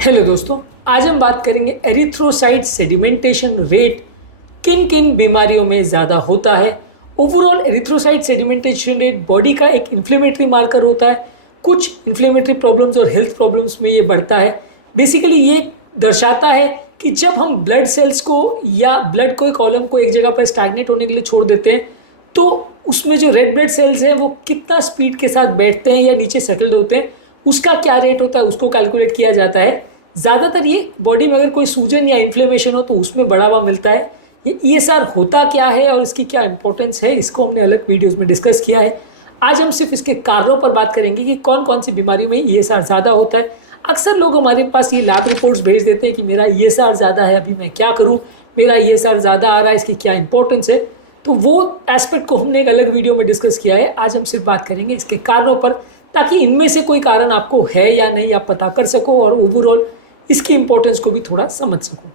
Hello दोस्तों, आज हम बात करेंगे एरिथ्रोसाइट सेडिमेंटेशन रेट किन किन बीमारियों में ज़्यादा होता है। Overall erythrocyte sedimentation rate body का एक इन्फ्लेमेटरी मार्कर होता है। कुछ इन्फ्लेमेटरी प्रॉब्लम्स और हेल्थ प्रॉब्लम्स में ये बढ़ता है। बेसिकली ये दर्शाता है कि जब हम ब्लड सेल्स को या ब्लड को कॉलम को एक जगह पर स्टैग्नेट होने के लिए छोड़ देते हैं तो उसमें जो रेड ब्लड सेल्स हैं वो कितना स्पीड के साथ बैठते हैं या नीचे सेटल्ड होते हैं, उसका क्या रेट होता है उसको कैलकुलेट किया जाता है। ज़्यादातर ये बॉडी में अगर कोई सूजन या इन्फ्लेमेशन हो तो उसमें बढ़ावा मिलता है। ये ESR होता क्या है और इसकी क्या इंपॉर्टेंस है, इसको हमने अलग वीडियोस में डिस्कस किया है। आज हम सिर्फ इसके कारणों पर बात करेंगे कि कौन कौन सी बीमारियों में ESR ज़्यादा होता है। अक्सर लोग हमारे पास ये लैब रिपोर्ट्स भेज देते हैं कि मेरा ESR ज़्यादा है, अभी मैं क्या करूँ, मेरा ESR ज़्यादा आ रहा है, इसकी क्या इंपॉर्टेंस है। तो वो एस्पेक्ट को हमने एक अलग वीडियो में डिस्कस किया है। आज हम सिर्फ बात करेंगे इसके कारणों पर, ताकि इनमें से कोई कारण आपको है या नहीं आप पता कर सको और ओवरऑल इसकी इंपॉर्टेंस को भी थोड़ा समझ सको।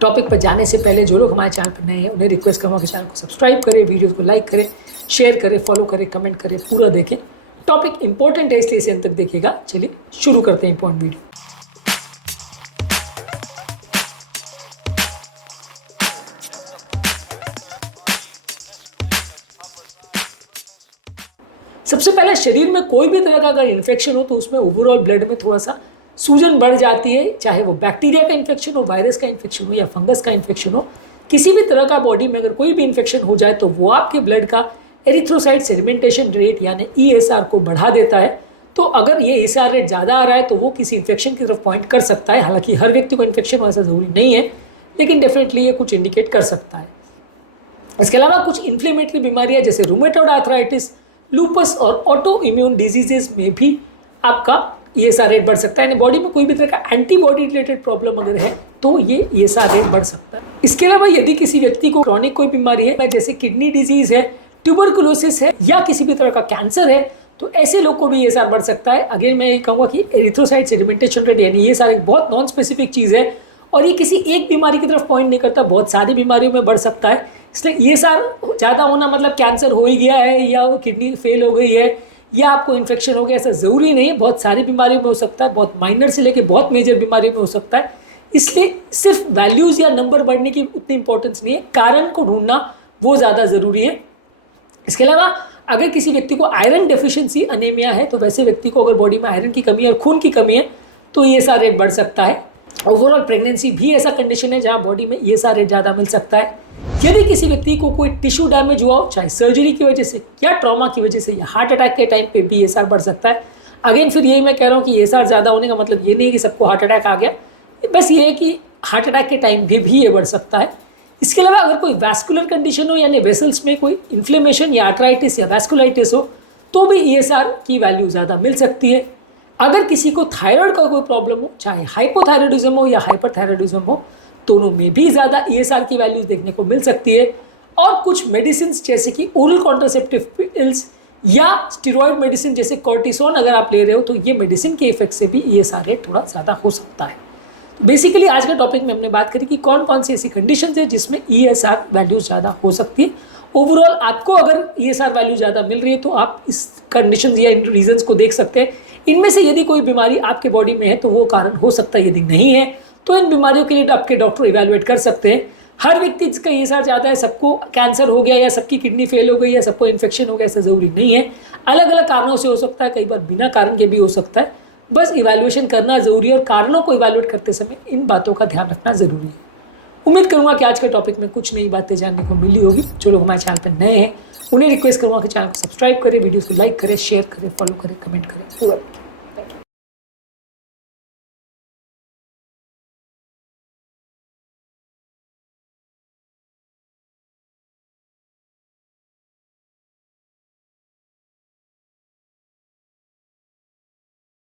टॉपिक पर जाने से पहले जो लोग हमारे चैनल पर नए हैं उन्हें रिक्वेस्ट करूँगा कि चैनल को सब्सक्राइब करें, वीडियो को लाइक करें, शेयर करें, फॉलो करें, कमेंट करें, पूरा देखें। टॉपिक इंपॉर्टेंट है इसलिए इसे अंत तक देखिएगा। चलिए शुरू करते हैं इंपॉर्टेंट वीडियो। सबसे पहले शरीर में कोई भी तरह का अगर इन्फेक्शन हो तो उसमें ओवरऑल ब्लड में थोड़ा सा सूजन बढ़ जाती है, चाहे वो बैक्टीरिया का इन्फेक्शन हो, वायरस का इन्फेक्शन हो या फंगस का इन्फेक्शन हो। किसी भी तरह का बॉडी में अगर कोई भी इन्फेक्शन हो जाए तो वो आपके ब्लड का एरिथ्रोसाइट सेडिमेंटेशन रेट यानी ESR को बढ़ा देता है। तो अगर ये ESR रेट ज़्यादा आ रहा है तो वो किसी इन्फेक्शन की तरफ पॉइंट कर सकता है। हालांकि हर व्यक्ति को इन्फेक्शन हो ऐसा ज़रूरी नहीं है, लेकिन डेफिनेटली ये कुछ इंडिकेट कर सकता है। इसके अलावा कुछ इन्फ्लेमेटरी बीमारियाँ जैसे रूमेटॉइड आर्थराइटिस, लूपस और ऑटो इम्यून डिजीजेस में भी आपका ESR रेट बढ़ सकता है। यानी बॉडी में कोई भी तरह का एंटीबॉडी रिलेटेड प्रॉब्लम अगर है तो ये ESR रेट बढ़ सकता है। इसके अलावा यदि किसी व्यक्ति को क्रॉनिक कोई बीमारी है जैसे किडनी डिजीज है, ट्यूबरकुलोसिस है या किसी भी तरह का कैंसर है तो ऐसे लोग को भी ESR बढ़ सकता है। अगेन मैं ये कहूँगा कि एरिथ्रोसाइट सेडिमेंटेशन रेट यानी ESR एक बहुत नॉन स्पेसिफिक चीज़ है और ये किसी एक बीमारी की तरफ पॉइंट नहीं करता, बहुत सारी बीमारियों में बढ़ सकता है। इसलिए ESR ज़्यादा होना मतलब कैंसर हो ही गया है या वो किडनी फेल हो गई है या आपको इन्फेक्शन हो गया, ऐसा ज़रूरी नहीं है। बहुत सारी बीमारियों में हो सकता है, बहुत माइनर से लेके बहुत मेजर बीमारियों में हो सकता है। इसलिए सिर्फ वैल्यूज़ या नंबर बढ़ने की उतनी इंपॉर्टेंस नहीं है, कारण को ढूंढना वो ज़्यादा ज़रूरी है। इसके अलावा अगर किसी व्यक्ति को आयरन डेफिशिएंसी अनीमिया है तो वैसे व्यक्ति को अगर बॉडी में आयरन की कमी और खून की कमी है तो ESR रेट बढ़ सकता है। ओवरऑल प्रेगनेंसी भी ऐसा कंडीशन है जहाँ बॉडी में ESR रेट ज़्यादा मिल सकता है। यदि किसी व्यक्ति को कोई टिश्यू डैमेज हुआ हो, चाहे सर्जरी की वजह से या ट्रॉमा की वजह से या हार्ट अटैक के टाइम पे भी ESR बढ़ सकता है। अगेन फिर यही मैं कह रहा हूँ कि ESR ज़्यादा होने का मतलब ये नहीं है कि सबको हार्ट अटैक आ गया, बस ये है कि हार्ट अटैक के टाइम भी ये बढ़ सकता है। इसके अलावा अगर कोई वैस्कुलर कंडीशन हो यानी वेसल्स में कोई इन्फ्लेमेशन या आर्थराइटिस या वैस्कुलाइटिस हो तो भी ESR की वैल्यू ज़्यादा मिल सकती है। अगर किसी को थायराइड का कोई प्रॉब्लम हो, चाहे हाइपोथायराइडिज्म हो या हाइपरथायराइडिज्म हो, दोनों में भी ज़्यादा ESR की वैल्यूज देखने को मिल सकती है। और कुछ मेडिसिन जैसे कि ओरल कॉन्ट्रासेप्टिव पिल्स या स्टेरॉयड मेडिसिन जैसे कॉर्टिसोन अगर आप ले रहे हो तो ये मेडिसिन के इफेक्ट से भी ESR रेट थोड़ा ज़्यादा हो सकता है। तो बेसिकली आज के टॉपिक में हमने बात करी कि कौन कौन सी ऐसी कंडीशन है जिसमें ESR वैल्यू ज़्यादा हो सकती है। ओवरऑल आपको अगर ESR वैल्यू ज़्यादा मिल रही है तो आप इस कंडीशन या इन रीजंस को देख सकते हैं। इनमें से यदि कोई बीमारी आपके बॉडी में है तो वो कारण हो सकता है, यदि नहीं है तो इन बीमारियों के लिए आपके डॉक्टर इवैल्यूएट कर सकते हैं। हर व्यक्ति जिसका ESR ज़्यादा है सबको कैंसर हो गया या सबकी किडनी फेल हो गई या सबको इन्फेक्शन हो गया ऐसा ज़रूरी नहीं है। अलग अलग कारणों से हो सकता है, कई बार बिना कारण के भी हो सकता है। बस इवैल्यूएशन करना ज़रूरी है और कारणों को इवैल्यूएट करते समय इन बातों का ध्यान रखना ज़रूरी है। उम्मीद करूँगा कि आज के टॉपिक में कुछ नई बातें जानने को मिली होगी। जो लोग हमारे चैनल पर नए हैं उन्हें रिक्वेस्ट करूँगा कि चैनल को सब्सक्राइब करें, वीडियो को लाइक करें, शेयर करें, फॉलो करें, कमेंट करें, पूरा